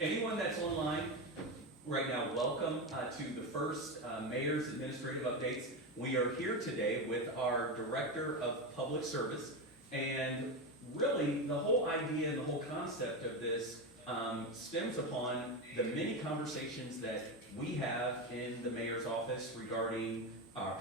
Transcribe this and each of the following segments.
anyone that's online right now, welcome to the first Mayor's Administrative Updates. We are here today with our Director of Public Service, and really the whole idea and the whole concept of this stems upon the many conversations that we have in the Mayor's office regarding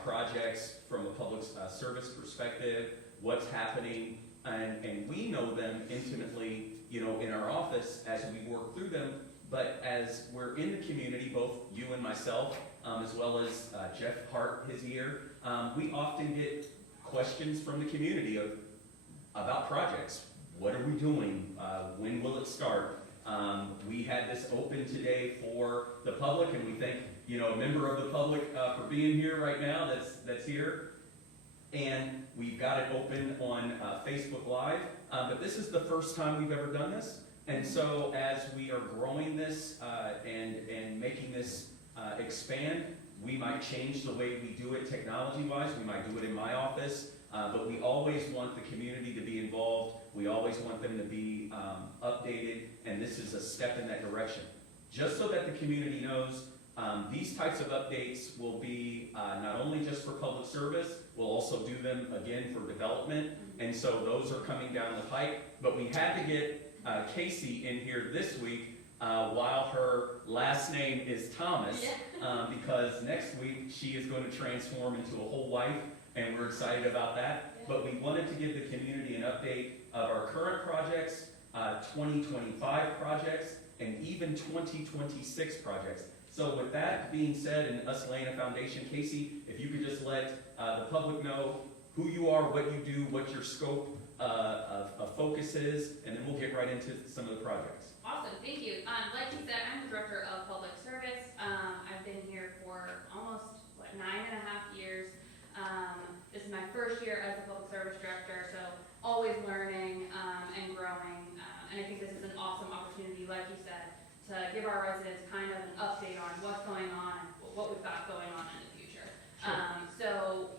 projects from a public service perspective, what's happening, and we know them intimately, in our office as we work through them. But as we're in the community, both you and myself, as well as Jeff Hart, his ear, we often get questions from the community about projects. What are we doing? When will it start? We had this open today for the public, and we thank a member of the public for being here right now. That's here, and we've got it open on Facebook Live. But this is the first time we've ever done this. And so as we are growing this and making this expand, we might change the way we do it technology-wise. We might do it in my office, but we always want the community to be involved. We always want them to be updated, and this is a step in that direction. Just so that the community knows, these types of updates will be not only just for public service, we'll also do them again for development, and so those are coming down the pike. But we had to get Casey in here this week while her last name is Thomas, because next week she is going to transform into a whole wife, and we're excited about that. But we wanted to give the community an update of our current projects, 2025 projects, and even 2026 projects. So with that being said, and us laying a foundation, Casey, if you could just let the public know who you are, what you do, what your scope of focus is, and then we'll get right into some of the projects. Awesome, thank you. Like you said, I'm the Director of Public Service. I've been here for almost, 9.5 years. This is my first year as a Public Service Director, so always learning and growing. And I think this is an awesome opportunity, like you said, to give our residents kind of an update on what's going on, what we've got going on in the future. Sure.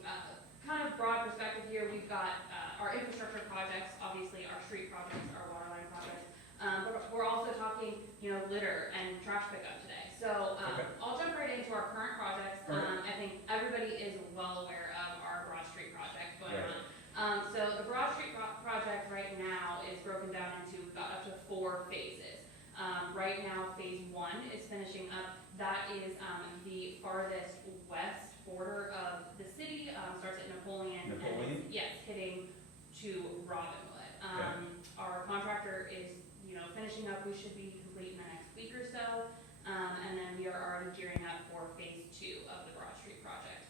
Kind of broad perspective here, we've got our infrastructure projects, obviously our street projects, our water line projects, but we're also talking, litter and trash pickup today. So I'll jump right into our current projects. I think everybody is well aware of our Broad Street project going on. So the Broad Street project right now is broken down into up to 4 phases. Right now, phase 1 is finishing up. That is the farthest west border of the city, starts at Napoleon. And it's hitting to Robinwood. Our contractor is, finishing up. We should be complete in the next week or so. And then we are already gearing up for phase 2 of the Broad Street project.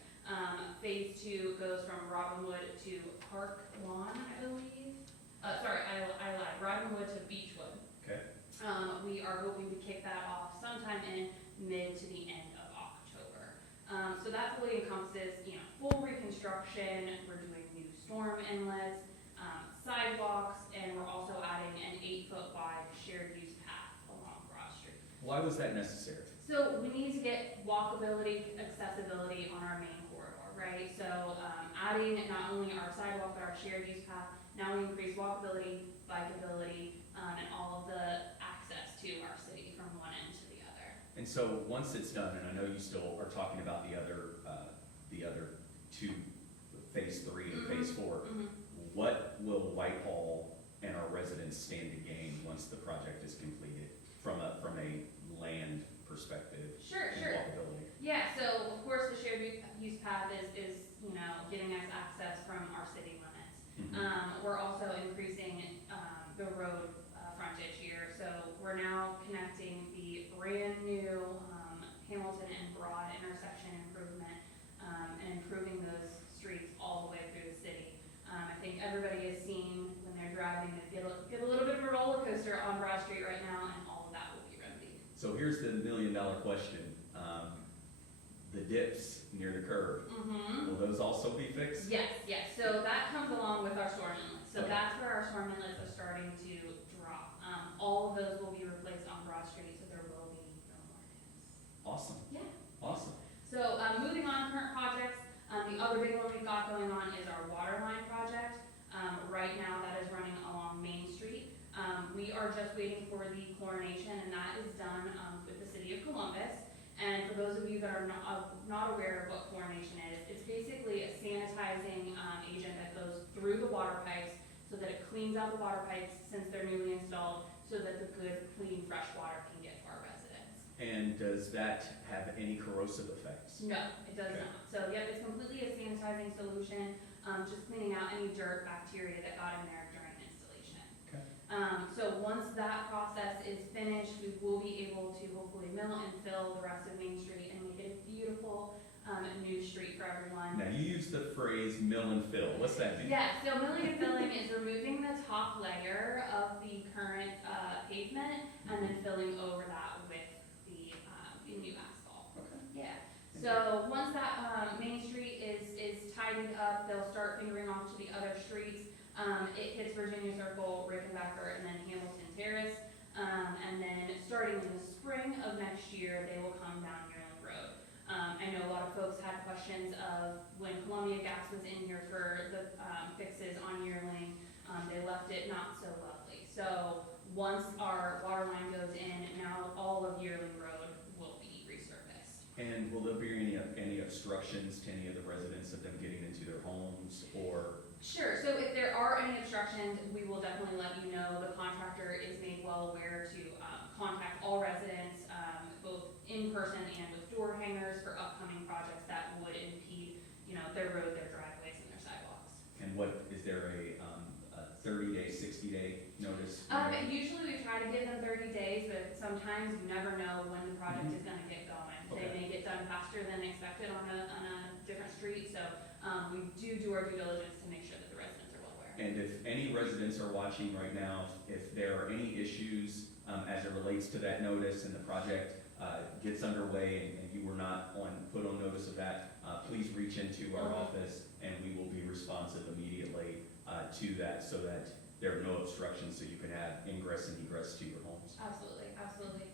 Phase 2 goes from Robinwood to Park Lawn, I believe. I lied. Robinwood to Beechwood. Okay. We are hoping to kick that off sometime in mid to the end of October. So that fully encompasses, full reconstruction. We're doing new storm inlets, sidewalks, and we're also adding an 8-foot wide shared use path along Broad Street. Why was that necessary? So we need to get walkability, accessibility on our main corridor, right? So adding not only our sidewalk, but our shared use path, now we increase walkability, bikeability, and all of the access to our city from one end to the other. And so once it's done, and I know you still are talking about the other 2, phase 3 and phase 4, what will Whitehall and our residents stand to gain once the project is completed from a land perspective? Sure. Walkability? Yeah, so of course the shared use path is getting us access from our city limits. We're also increasing the road frontage here. So we're now connecting the brand new Hamilton and Broad intersection improvement and improving those streets all the way through the city. I think everybody has seen when they're driving, they get a little bit of a roller coaster on Broad Street right now, and all of that will be remedied. So here's the million-dollar question. The dips near the curb, will those also be fixed? Yes. So that comes along with our storm inlets. So that's where our storm inlets are starting to drop. All of those will be replaced on Broad Street, so there will be no more dips. Awesome. Yeah. Awesome. So moving on, current projects. The other big one we've got going on is our water line project. Right now that is running along Main Street. We are just waiting for the chlorination, and that is done with the City of Columbus. And for those of you that are not aware of what chlorination is, it's basically a sanitizing agent that goes through the water pipes so that it cleans out the water pipes since they're newly installed, so that the good, clean, fresh water can get to our residents. And does that have any corrosive effects? No, it does Okay. not. So, yep, it's completely a sanitizing solution, just cleaning out any dirt, bacteria that got in there during installation. Okay. So once that process is finished, we will be able to hopefully mill and fill the rest of Main Street and make it a beautiful, new street for everyone. Now, you used the phrase mill and fill. What's that mean? Yeah, so milling and filling is removing the top layer of the current, pavement and then filling over that with the new asphalt. Okay. Yeah, so once that, Main Street is tidied up, they'll start fingering off to the other streets. It hits Virginia Circle, Rickenbacker, and then Hamilton Terrace. And then starting in the spring of next year, they will come down Yearling Road. I know a lot of folks had questions of when Columbia Gas was in here for the, fixes on Yearling, they left it not so lovely. So once our water line goes in, now all of Yearling Road will be resurfaced. And will there be any obstructions to any of the residents of them getting into their homes or? Sure, so if there are any obstructions, we will definitely let you know. The contractor is made well aware to contact all residents, both in person and with door hangers for upcoming projects that would impede, their road, their driveways, and their sidewalks. And is there a 30-day, 60-day notice? Usually we try to give them 30 days, but sometimes you never know when the project is gonna get going. They Okay. may get done faster than expected on a different street, so we do our due diligence to make sure that the residents are well aware. And if any residents are watching right now, if there are any issues as it relates to that notice and the project gets underway and you were not put on notice of that, please reach into our office and we will be responsive immediately to that so that there are no obstructions so you can have ingress and egress to your homes. Absolutely, absolutely.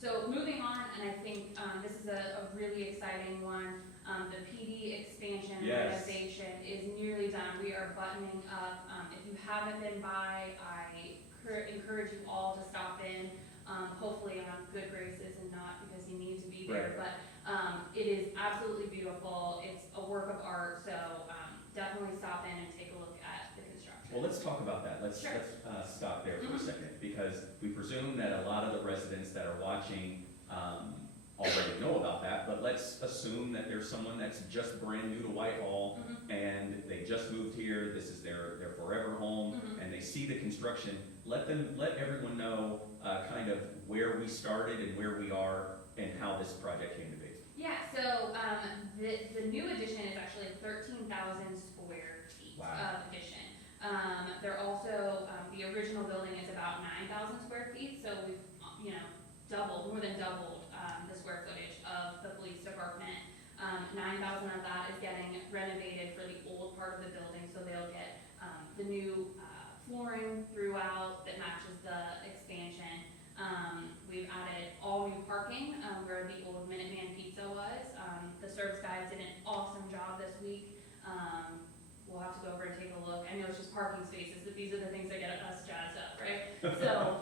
So moving on, and I think this is a really exciting one. The PD expansion Yes. renovation is nearly done. We are buttoning up. If you haven't been by, I encourage you all to stop in. Hopefully on good graces and not because you need to be there. Right. But it is absolutely beautiful. It's a work of art. So definitely stop in and take a look at the construction. Well, let's talk about that. Let's Sure. stop there for a second because we presume that a lot of the residents that are watching already know about that, but let's assume that there's someone that's just brand new to Whitehall and they just moved here, this is their forever home, and they see the construction. Let everyone know kind of where we started and where we are and how this project came to be. Yeah, so the new addition is actually 13,000 square feet Wow. of addition. They're also, the original building is about 9,000 square feet, so we've, more than doubled the square footage of the police department. 9,000 of that is getting renovated for the old part of the building, so they'll get the new flooring throughout that matches the expansion. We've added all new parking where the old Minuteman Pizza was. The service guys did an awesome job this week. We'll have to go over and take a look. I know it's just parking spaces, but these are the things that get us jazzed up, right? So,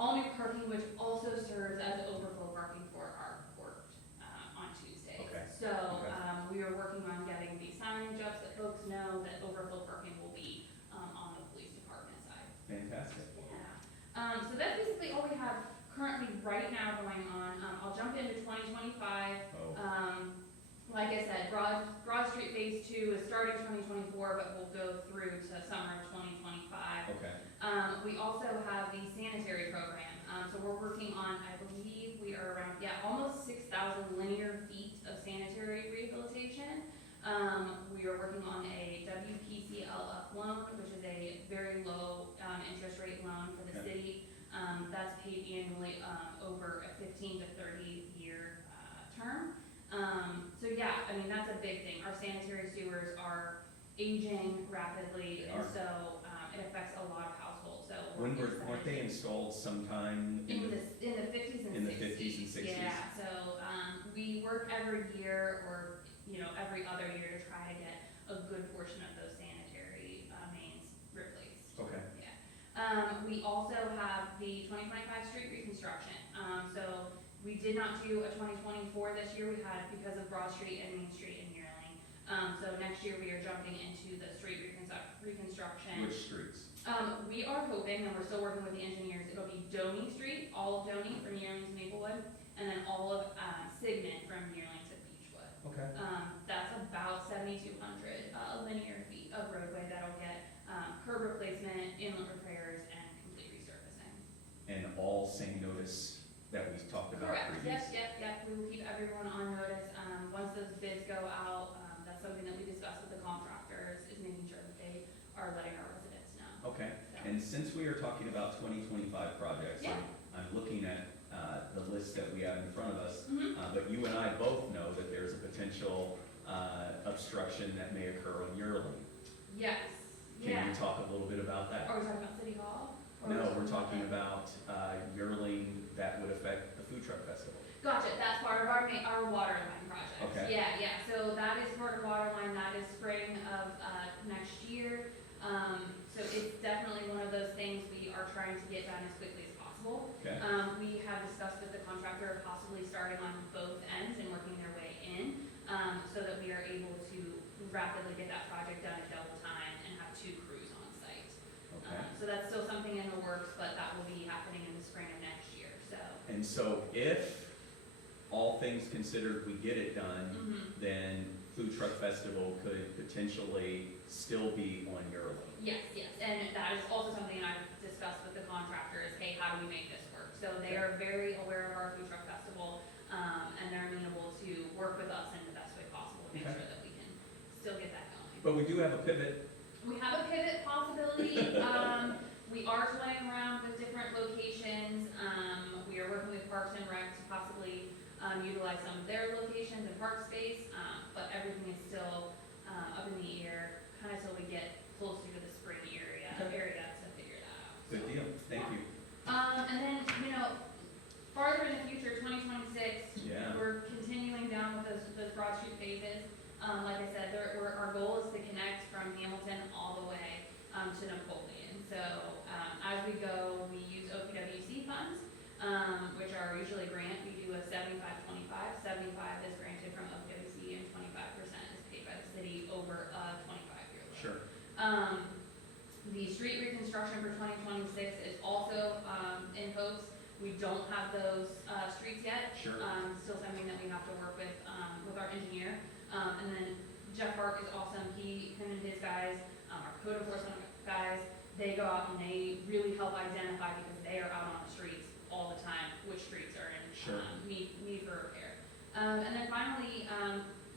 all new parking, which also serves as overflow parking for our court on Tuesdays. Okay. So, Okay. we are working on getting the signage up so that folks know that overflow parking will be on the police department side. Fantastic. Yeah. So that's basically all we have currently right now going on. I'll jump into 2025. Oh. Like I said, Broad Street Phase 2 is starting 2024, but will go through to summer of 2025. Okay. We also have the sanitary program. So we're working on, I believe we are around, almost 6,000 linear feet of sanitary rehabilitation. We are working on a WPCLF loan, which is a very low interest rate loan for the city. That's paid annually over a 15 to 30 year term. That's a big thing. Our sanitary sewers are aging rapidly, They and are. so it affects a lot of households. So Weren't they installed sometime in the 50s and 60s? in the 50s and 60s? Yeah. So we work every year, or every other year, to try to get a good portion of those sanitary mains replaced. Okay. Yeah. we also have the 2025 street reconstruction. So we did not do a 2024 this year, we had because of Broad Street and Main Street in Yearling. So next year we are jumping into the street reconstruction. Which streets? We are hoping, and we're still working with the engineers, it'll be Doney Street, all of Doney from Yearling to Maplewood, and then all of Sigmund from Yearling to Beechwood. Okay. That's about 7,200 linear feet of roadway that'll get curb replacement, inlet repairs, and complete resurfacing. And all same notice that we talked about Correct, previously? yep, we will keep everyone on notice. Once those bids go out, that's something that we discussed with the contractors, is making sure that they are letting our residents know. Okay, So, and since we are talking about 2025 projects, Yeah. I'm looking at the list that we have in front of us, mhm. but you and I both know that there's a potential obstruction that may occur on Yearling. Yes, Can yeah. you talk a little bit about that? Are we talking about City Hall? Or No, are we we're talking about Yearling that would affect the food truck festival. Gotcha, that's part of our water line project. Okay. Yeah, so that is part of water line, that is spring of, next year. So it's definitely one of those things we are trying to get done as quickly as possible. Okay, We have discussed with the contractor possibly starting on both ends and working their way in, so that we are able to rapidly get that project done at double time and have 2 crews on site. okay. So that's still something in the works, but that will be happening in the spring of next year, so. And so if all things considered, we get it done, Mhm. then Food Truck Festival could potentially still be on Yearling. Yes, and that is also something I've discussed with the contractor is, hey, how do we make this work? So they are very aware of our food truck festival, and they're amenable to work with us in the best way possible to make Okay. sure that we can still get that going. But we do have a pivot. We have a pivot possibility, we are toying around with different locations, we are working with Parks and Rec to possibly, utilize some of their locations and park space, but everything is still, up in the air, kind of till we get closer to the spring area Okay. to figure that out. Good So, deal, thank you. and then, farther in the future, 2026, Yeah. we're continuing down with those Broad Street phases. Like I said, our goal is to connect from Hamilton all the way, to Napoleon. So, as we go, we use OPWC funds, which are usually grant. We do a 75-25. 75 is granted from OPWC and 25% is paid by the city over a 25-year loan. Sure. The street reconstruction for 2026 is also, in hopes. We don't have those, streets yet. Sure. Still something that we have to work with our engineer. And then Jeff Park is awesome. Him and his guys, our code enforcement guys, they go out and they really help identify because they are out on the streets all the time, which streets are in, Sure. need for repair. And then finally,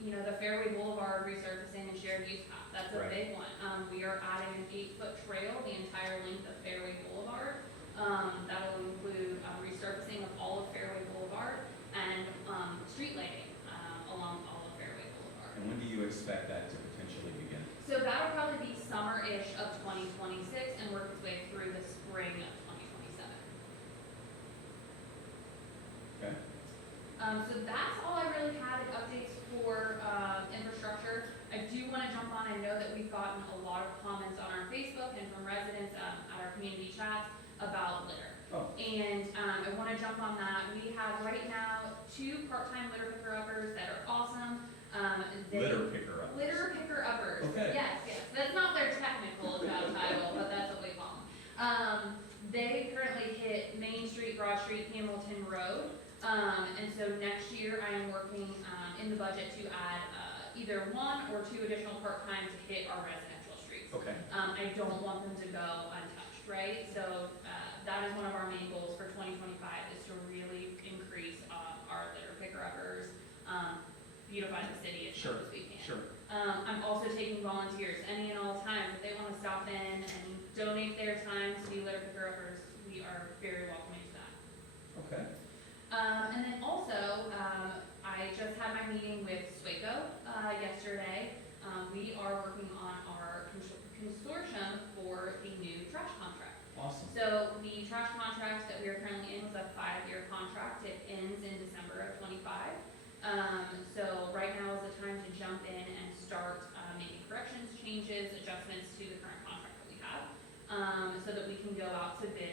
the Fairway Boulevard resurfacing and shared use path, that's a Right. big one. We are adding an 8-foot trail the entire length of Fairway Boulevard. That'll include resurfacing of all of Fairway Boulevard and street lighting along all of Fairway Boulevard. And when do you expect that to potentially begin? So that'll probably be summer-ish of 2026 and work its way through the spring of 2027. Okay, So that's all I really had in updates for infrastructure. I do want to jump on, I know that we've gotten a lot of comments on our Facebook and from residents at our community chats about litter. oh, And I want to jump on that. We have right now 2 part-time litter picker-uppers that are awesome. litter picker up. Litter picker-uppers. Okay. Yes. That's not their technical job title, but that's what we call them. They currently hit Main Street, Broad Street, Hamilton Road. And so next year I am working in the budget to add either 1 or 2 additional part-time to hit our residential streets. Okay, I don't want them to go untouched, right? So that is one of our main goals for 2025 is to really increase our litter picker-uppers, beautify the city as Sure, much as we can. sure. I'm also taking volunteers, any and all times, if they want to stop in and donate their time to be litter picker-uppers, we are very welcoming to that. Okay, And then also, I just had my meeting with SWACO yesterday. We are working on our consortium for the new trash contract. awesome. So the trash contract that we are currently in was a 5-year contract. It ends in December of '25. So right now is the time to jump in and start making corrections, changes, adjustments to the current contract that we have, so that we can go out to bid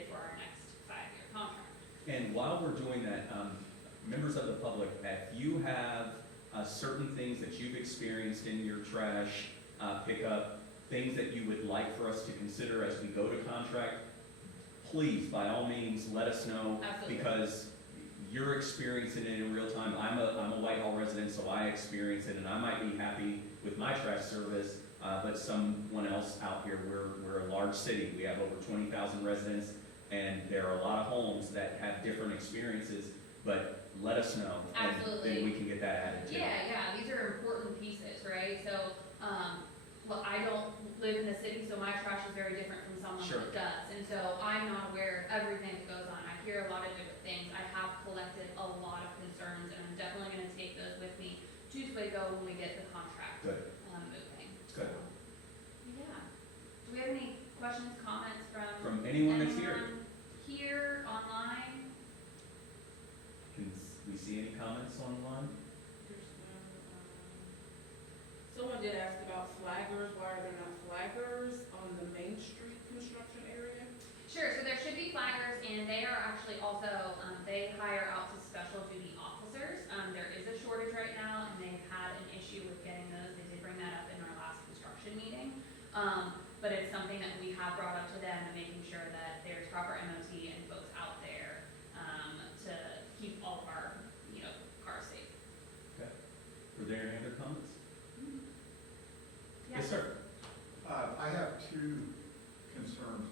And while we're doing that, members of the public, if you have certain things that you've experienced in your trash pickup, things that you would like for us to consider as we go to contract, please, by all means, let us know. Absolutely. Because you're experiencing it in real time. I'm a Whitehall resident, so I experience it, and I might be happy with my trash service, but someone else out here, we're a large city. We have over 20,000 residents, and there are a lot of homes that have different experiences, but let us know. Absolutely. And then we can get that added too. Yeah, these are important pieces, right? So, well, I don't live in the city, so my trash is very different from someone Sure. that does. And so I'm not aware of everything that goes on. I hear a lot of different things. I have collected a lot of concerns, and I'm definitely gonna take those with me to Sligo when we get the contract Good. moving. Good. So, yeah. Do we have any questions, comments From anyone that's here. anyone here, online? Can we see any comments online? Someone did ask about flaggers, why are there not flaggers on the Main Street construction area? Sure, so there should be flaggers, and they are actually also, they hire out to special duty officers. There is a shortage right now, and they've had an issue with getting those. They did bring that up in our last construction meeting. But it's something that we have brought up to them, and making sure that there's proper MOT and folks out there, to keep all of our, cars safe. Okay. Were there any other comments? Yeah. Yes, sir. I have two concerns.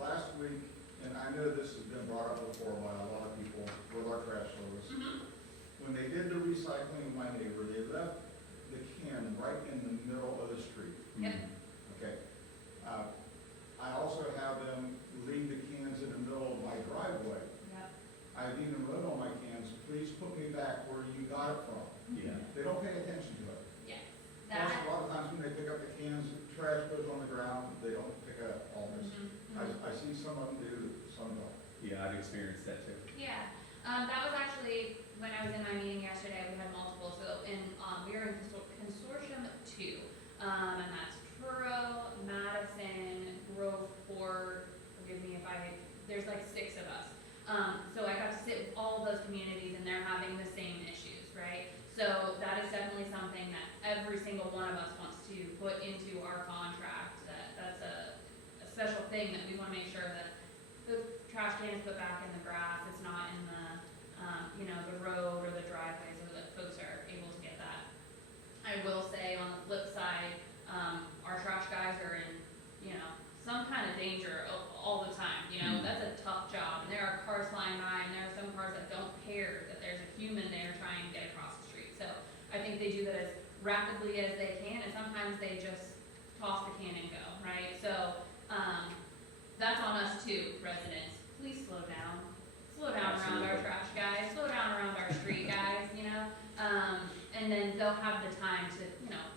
Last week, and I know this has been brought up before by a lot of people with our trash service. Mhm. When they did the recycling of my neighbor, they left the can right in the middle of the street. Yep. Okay. I also have them leave the cans in the middle of my driveway. Yep. I've even wrote on my cans, please put me back where you got it from. Yeah. They don't pay attention to it. Yes. Plus, That. a lot of times when they pick up the cans, trash goes on the ground, they don't pick up all this. I see some of them do, some don't. Yeah, I've experienced that too. Yeah, that was actually, when I was in my meeting yesterday, we had multiple, so we are in consortium 2, and that's Truro, Madison, Groveport, forgive me if there's like 6 of us. So I got to sit with all of those communities, and they're having the same issues, right? So that is definitely something that every single one of us wants to put into our contract, that's a special thing that we wanna make sure that the trash can is put back in the grass, it's not in the, the road or the driveway, so that folks are able to get that. I will say, on the flip side, our trash guys are in, some kind of danger all the time, that's a tough job, and there are cars flying by, and there are some cars that don't care that there's a human there trying to get across the street, so I think they do that as rapidly as they can, and sometimes they just toss the can and go, right? So, that's on us too, residents. Please slow down. Slow down around our Absolutely. trash guys, slow down around our street guys, and then they'll have the time to,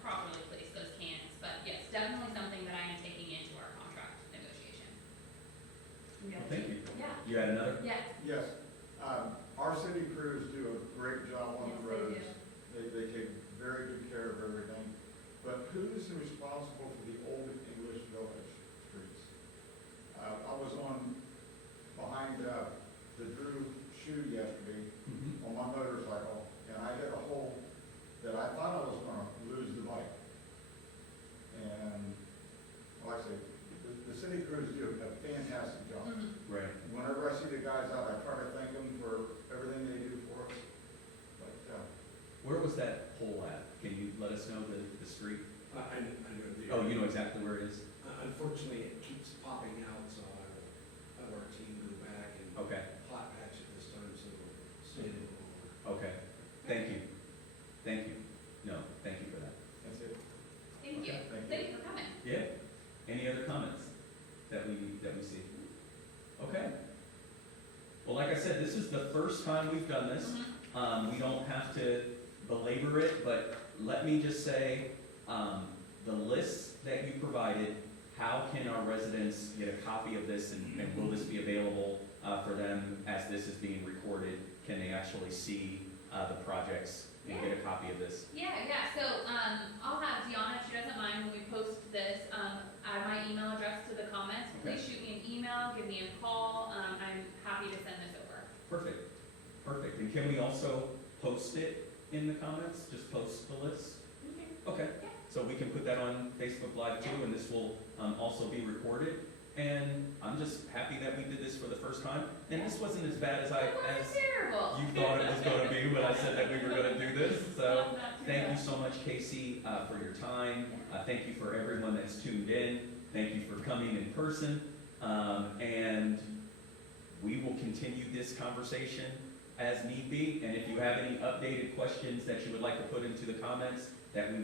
properly place those cans. But yes, definitely something that I am taking into our contract negotiation. Well, thank you. Yeah, You had another? yes, Yes, our city crews do a great job on yes, the they roads. do. They take very good care of everything. But who is responsible for the old English Village streets? I was behind the Drew shoe yesterday Mhm. on my motorcycle, and I hit a hole that I thought I was gonna lose the bike. And like I say, the city crews do a fantastic job. Mhm. Right. Whenever I see the guys out, I try to thank them for everything they do for us. But, Where was that pole at? Can you let us know the street? I know the. Oh, you know exactly where it is? Unfortunately, it keeps popping out, so I have our team go back and Okay, hot patch it this time, so it'll stay a little longer. okay. Thank you. Thank you. No, thank you for that. that's it. Thank you. Okay, thank you. Thank you for coming. Yeah. Any other comments that we see? Okay. Well, like I said, this is the first time we've done this. Mhm. We don't have to belabor it, but let me just say, the lists that you provided, how can our residents get a copy of this, and will this be available for them as this is being recorded? Can they actually see the projects and get a copy of this? Yeah, so, I'll have Deanna, if she doesn't mind, when we post this, add my email address to the comments. Please Okay. shoot me an email, give me a call, I'm happy to send this over. Perfect, perfect. And can we also post it in the comments? Just post the list? Okay, so we can put that on Facebook Live too, and this will also be recorded. And I'm just happy that we did this for the first time. And this wasn't as bad as It was terrible. you thought it was gonna be when I said that we were gonna do this. So thank you so much, Casey, for your time. Thank you for everyone that's tuned in. Thank you for coming in person. And we will continue this conversation as need be. And if you have any updated questions that you would like to put into the comments that we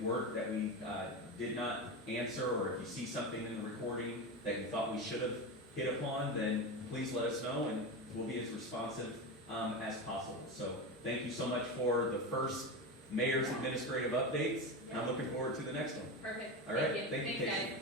did not answer, or if you see something in the recording that you thought we should have hit upon, then please let us know, and we'll be as responsive as possible. So thank you so much for the first mayor's administrative updates, and I'm looking forward to the next one. Perfect. All right, Thank you. thank you, Thanks, Casey. guys.